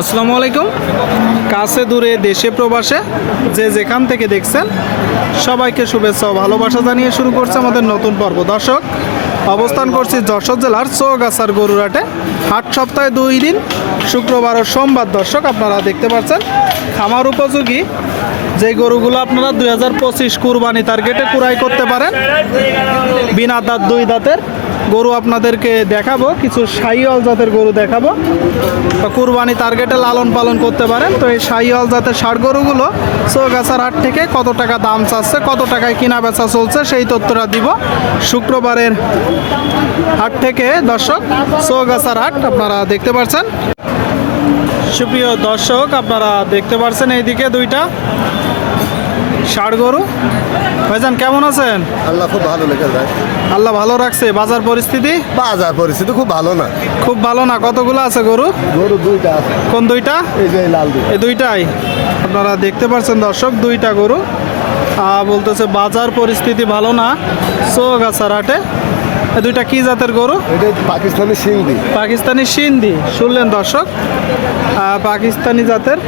আসসালামু আলাইকুম। কাছে দূরে দেশে প্রবাসে যে যেখান থেকে দেখছেন, সবাইকে শুভেচ্ছা ও ভালোবাসা জানিয়ে শুরু করছে আমাদের নতুন পর্ব। দর্শক, অবস্থান করছি যশোর জেলার চৌগাছার গরুরাটে হাট সপ্তাহে দুই দিন, শুক্রবার ও সোমবার দর্শক, আপনারা দেখতে পাচ্ছেন, খামার উপযোগী। যে গরুগুলো আপনারা দুই হাজার পঁচিশ কুরবানি টার্গেটে কুরাই করতে পারেন, বিনা দাঁত দুই দাঁতের গরু আপনাদেরকে দেখাবো, কিছু সাইওয়াল জাতের গরু দেখাবো। কুরবানি টার্গেটে লালন পালন করতে পারেন। তো এই সাইওয়াল জাতের ষাট গরুগুলো চৌগাছার হাট থেকে কত টাকা দাম চাচ্ছে, কত টাকায় কিনা বেচা চলছে, সেই তথ্যটা দিব। শুক্রবারের হাট থেকে, দর্শক, চৌগাছার হাট আপনারা দেখতে পাচ্ছেন সুপ্রিয় দর্শক, আপনারা দেখতে পাচ্ছেন এইদিকে দুইটা ষাট গরু। ভাইজান কেমন আছেন? আল্লাহ খুব ভালো লেগে যায় আল্লাহ ভালো রাখছে। বাজার পরিস্থিতি? বাজার পরিস্থিতি খুব ভালো না। খুব ভালো না। কতগুলো আছে গরু? গরু দুইটা আছে। কোন দুইটা? এই যে লাল দুটো এই দুইটাই। আপনারা দেখতে পাচ্ছেন দর্শক দুইটা গরু। বলতেছে বাজার পরিস্থিতি ভালো না। চৌগাছার হাটে। এই দুইটা কি জাতের গরু? এটা পাকিস্তানি সিংদি পাকিস্তানি সিন্ধি। শুনলেন দর্শক। পাকিস্তানি জাতের।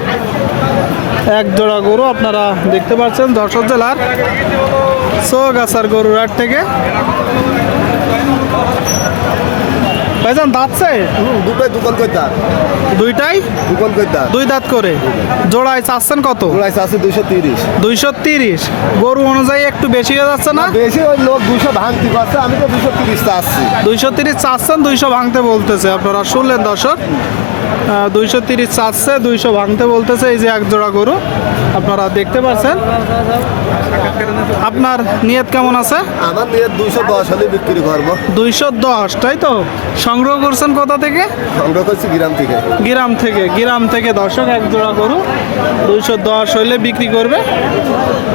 এক জোড়া গরু আপনারা দেখতে পাচ্ছেন দর্শক জেলার চৌগাছার গরুর হাট থেকে। ভাইজান দাঁতছে দুটোই দুকল দুইটাই? দুই দাঁত করে। জোড়ায় চাচ্ছেন কত? আছে দুইশো তিরিশ। দুইশো তিরিশ। গরু অনুযায়ী একটু বেশি হয়ে যাচ্ছে না? বেশি ওই লোক দুশো ভাঙতি করছে আমি তো দুশো তিরিশ দুইশো তিরিশ চাচ্ছেন দুইশো ভাঙতে বলতেছে আপনারা। শুনলেন দর্শক? দুইশো তিরিশ চাচ্ছে দুইশো ভাঙতে বলতেছে এই যে এক জোড়া গরু। আপনারা দেখতে পাচ্ছেন আপনার নিয়ত কেমন আছে? আমার নিয়ে দুশো দশ হলে বিক্রি করব। দুইশো দশ তাই তো? সংগ্রহ করছেন কোথা থেকে? সংগ্রহ করছি গ্রাম থেকে। গ্রাম থেকে গ্রাম থেকে দর্শক এক জোড়া গরু। দুইশো দশ হইলে বিক্রি করবে।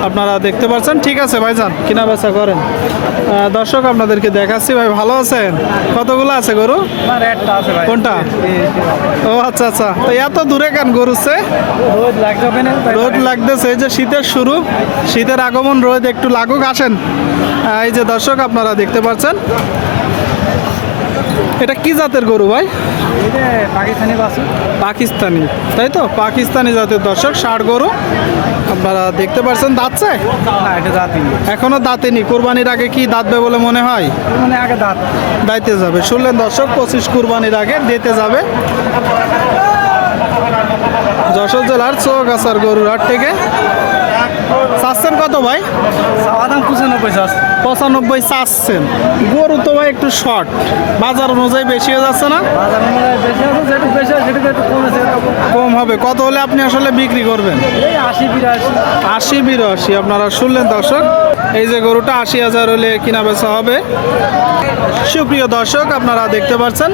আপনারা দেখতে পাচ্ছেন ঠিক আছে ভাইজান কিনা বেচা করেন। দর্শক আপনাদেরকে দেখাচ্ছি। ভাই ভালো আছেন? কতগুলো আছে গরু? আমার একটা আছে ভাই। কোনটা? ও আচ্ছা আচ্ছা। তো এত দূরে কেন গরুছে? রোদ লাগবে না রোদ লাগতেছে এই যে শীতের শুরু শীতের আগমন রোদ একটু লাগুক আসেন। এই যে দর্শক আপনারা দেখতে পাচ্ছেন। এটা কি জাতের গরু ভাই? পাকিস্তানি বাসু? পাকিস্তানি তাই তো? পাকিস্তানি জাতের দর্শক ষাট গরু। আপনারা দেখতে পাচ্ছেন দাঁতছে না এটা জাতি এখনও দাঁতেনি কোরবানির আগে কি দাঁতবে বলে মনে হয়? মানে আগে দাঁত। দাইতে যাবে। শুনলেন দর্শক পঁচিশ কুরবানির আগে দিতে যাবে। যশোর জেলার চৌগাছার গরুর হাট থেকে চাচ্ছেন কত ভাই? বাদাম দাম পঁচানব্বই চাষ পঁচানব্বই চাচ্ছেন। গরু তো ভাই একটু শর্ট বাজার অনুযায়ী বেশি হয়ে যাচ্ছে না? কম হবে। কত হলে আপনি আসলে বিক্রি করবেন? আশি বিরাশি। আশি বিরাশি। আপনারা শুনলেন দর্শক এই যে গরুটা আশি হাজার হলে কিনা বেচা হবে। সুপ্রিয় দর্শক আপনারা দেখতে পাচ্ছেন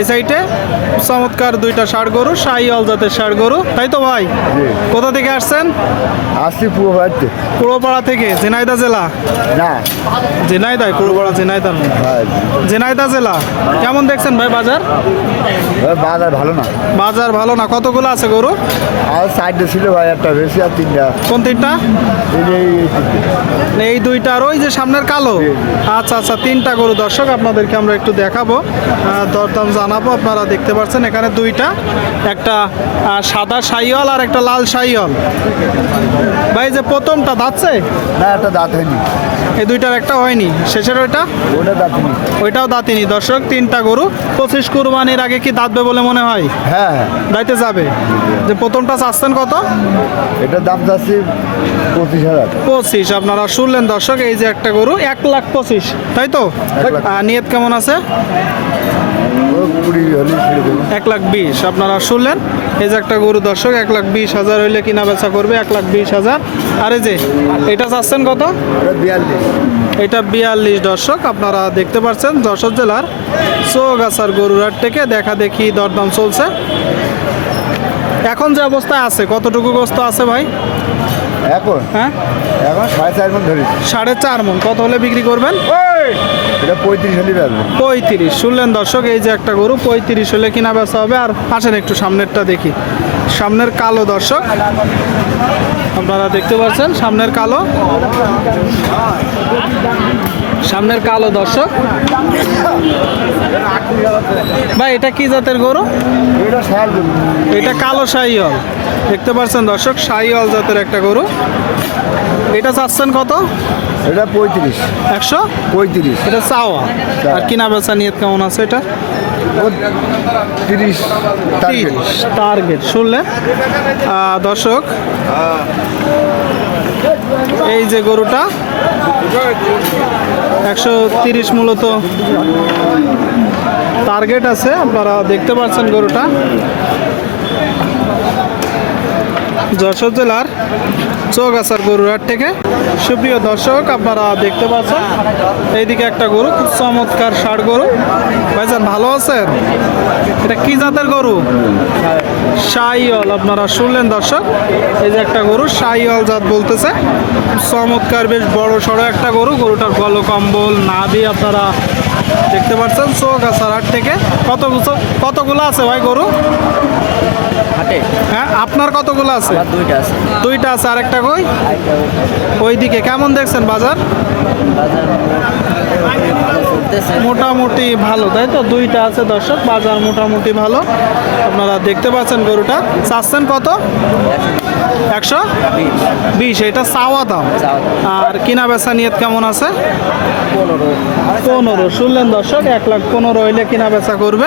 এই সাইডে চমৎকার দুইটা ষাড় গরু শাহিওয়াল জাতের ষাড় গরু। তাই তো ভাই? কোথা থেকে আসছেন? আসছি পুরো বাড়িতে কুড়োপাড়া থেকে ঝিনাইদা জেলা? না। ঝিনাইদায় কুড়োপাড়া ঝিনাইদা নয়। ঝিনাইদা জেলা। কেমন দেখছেন ভাই বাজার? বাজার ভালো না। বাজার ভালো না। কতগুলো আছে গরু? আর সাইডে ছিল ভাই একটা বেশি আর তিনটা। কোন তিনটা? এই এই তিনটে। দুইটা আর ওই যে সামনের কালো? আচ্ছা আচ্ছা তিনটা গরু। দর্শক আপনাদেরকে আমরা একটু দেখাবো। দরদাম জানাব। আপনারা দেখতে পাচ্ছেন এখানে দুইটা। একটা সাদা সাইওয়াল আর একটা লাল সাইওয়াল ভাই যে প্রথমটা দাঁতছে? না একটা দাঁত হয়নি। এই দুইটার একটা হয়নি। শেষের ওইটা? ওইটাও দাঁতিনি। দর্শক তিনটা গরু। পঁচিশ কুরবানির আগে কি দাঁতবে বলে মনে হয়? হ্যাঁ হ্যাঁ। দাইতে যাবে। যে প্রথমটা চাচ্ছেন কত? এটা দাম যাচ্ছে পঁচিশ হাজার। পঁচিশ। আপনারা শুনলেন দর্শক এই যে একটা গরু এক লাখ পঁচিশ। তাই তো? নিয়ত কেমন আছে? এক লাখ বিশ। আপনারা শুনলেন? এই যে একটা গরু দর্শক এক লাখ বিশ হাজার হইলে কিনা বেচা করবে এক লাখ বিশ হাজার। আর এই যে এটা চাচ্ছেন কত? এটা বিয়াল্লিশ। দর্শক আপনারা দেখতে পাচ্ছেন যশোর জেলার চৌগাছার গরুরার থেকে দেখা দেখি দরদাম চলছে। এখন যে অবস্থা আছে কতটুকু গোস্ত আছে ভাই? এখন? হ্যাঁ? এখন সাড়ে চার মন ধরি সাড়ে চার মন কত হলে বিক্রি করবেন? এটা পঁয়ত্রিশ হলে পঁয়ত্রিশ। শুনলেন দর্শক এই যে একটা গরু পঁয়ত্রিশ হলে কিনা বেচা হবে। আর আসেন একটু সামনেরটা দেখি। সামনের কালো দর্শক। আপনারা দেখতে পাচ্ছেন সামনের কালো। সামনের কালো দর্শক। ভাই এটা কি জাতের গরু? এটা কালো শাহিওয়াল দেখতে পাচ্ছেন দর্শক শাহিওয়াল জাতের একটা গরু। এটা চাচ্ছেন কত? এটা পঁয়ত্রিশ। একশো? পঁয়ত্রিশ। এটা চাওয়া। আর কিনা বেচা নিয়ত কেমন আছে এটা? তিরিশ টার্গেট শুনলেন দর্শক, এই যে গরুটা, একশো তিরিশ মূলত টার্গেট আছে, আপনারা দেখতে পাচ্ছেন গরুটা। যশোর জেলার চৌগাছার গরুরহাট থেকে। সুপ্রিয় দর্শক, আপনারা দেখতে পাচ্ছেন, এইদিকে একটা গরু, খুব চমৎকার ষাট গরু। ভাইজান, ভালো আছেন? এটা কি জাতের গরু? শাইল আপনারা শুনলেন দর্শক? এই যে একটা গরু শাইল জাত বলতেছে। চমৎকার, বেশ বড় সড়ো একটা গরু। গরুটার গল কম্বল, নাভি, আপনারা দেখতে পাচ্ছেন, চৌগাছার হাট থেকে। কত কতগুলো আছে ভাই গরু? হাটে। হ্যাঁ আপনার কতগুলো আছে? দুইটা আছে। দুইটা আছে আরেকটা কই? ওইদিকে কেমন দেখছেন বাজার? মোটামুটি ভালো তাই তো? দুইটা আছে দর্শক বাজার মোটামুটি ভালো। আপনারা দেখতে পাচ্ছেন গরুটা। চাচ্ছেন কত? একশো? বিশ এটা চাওয়া দাম। আর কিনা বেচা নিয়ত কেমন আছে? পনেরো। শুনলেন দর্শক এক লাখ পনেরো হইলে কিনা বেচা করবে।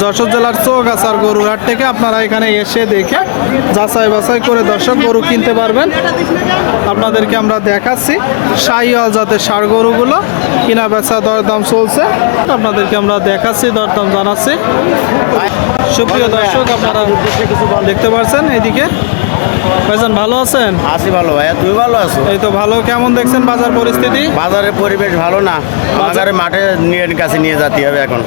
যশোর জেলার চৌগাছার গরুর হাট থেকে আপনারা এখানে এসে দেখে যাচাই বাছাই করে দর্শক গরু কিনতে পারবেন। আপনাদেরকে আমরা দেখাচ্ছি শাহিওয়াল জাতের ষাড় গরুগুলো কিনা বেচা দরদাম চলছে। আপনাদেরকে আমরা দেখাচ্ছি দরদাম জানাচ্ছি। সুপ্রিয় দর্শক আপনারা দেখতে পাচ্ছেন এইদিকে ভাইজান ভালো আছেন? আছি ভালো ভাইয়া তুমি ভালো আছো? এই তো ভালো। কেমন দেখছেন বাজার পরিস্থিতি? বাজারের পরিবেশ ভালো না। বাজারে মাঠে নিয়ে কাছে নিয়ে যেতে হবে এখন।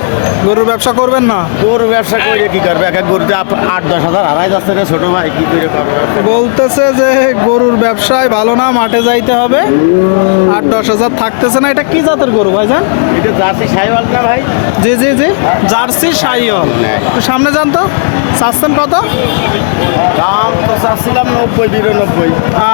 গরুর ব্যবসা করবেন না? গরু ব্যবসা করে কি করবে? এক এক গরুতে আট দশ হাজার আড়াই যাচ্ছে রে ছোট ভাই কি করে বলতেছে যে গরুর ব্যবসায় ভালো না মাঠে যাইতে হবে। আট দশ হাজার থাকতেছে না। এটা কি জাতের গরু ভাইজান? এটা জার্সি সাইওয়াল না ভাই? জি জি জি। জার্সি সাইয়ল একটু সামনে যান তো। চাচ্ছেন কত? দাম তো চাচ্ছিলাম নব্বই বিরানব্বই।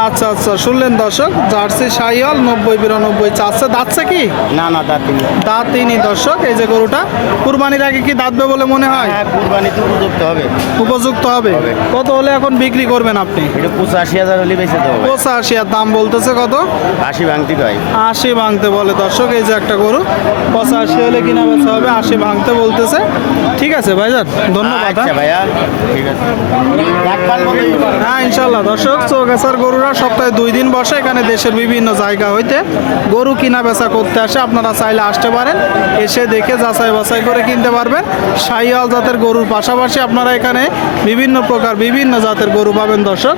আচ্ছা আচ্ছা শুনলেন দর্শক জার্সি সাইয়ল নব্বই বিরানব্বই চাচ্ছে। দাঁতছে কি? না না তার তিনি দাঁত তিনই দর্শক এই যে গরুটা। কুরবানির আগে কি দাঁতবে বলে মনে হয়? হ্যাঁ কুরবানি তো উপযুক্ত হবে। উপযুক্ত হবে। কত হলে এখন বিক্রি করবেন আপনি? এটা পঁচাশি হাজার হলে বেঁচে দেবো ভাই। পঁচাশি আর দাম বলতেছে কত? আশি ভাঙতি ভাই। আশি ভাঙতে বলে দর্শক এই যে একটা গরু। পঁচাশি হলে কিনা বেচা হবে আশি ভাঙতে বলতেছে। ঠিক আছে ভাইজান ধন্যবাদ আচ্ছা হ্যাঁ। ভাইয়া ঠিক আছে। হ্যাঁ ইনশাল্লাহ। দর্শক, চৌগাছার গরুরা সপ্তাহে দুই দিন বসে এখানে দেশের বিভিন্ন জায়গা হইতে গরু কিনা বেচা করতে আসে। আপনারা চাইলে আসতে পারেন, এসে দেখে যাচাই বাছাই করে কিনতে পারবেন। শাহিওয়াল জাতের গরুর পাশাপাশি আপনারা এখানে বিভিন্ন প্রকার বিভিন্ন জাতের গরু পাবেন দর্শক।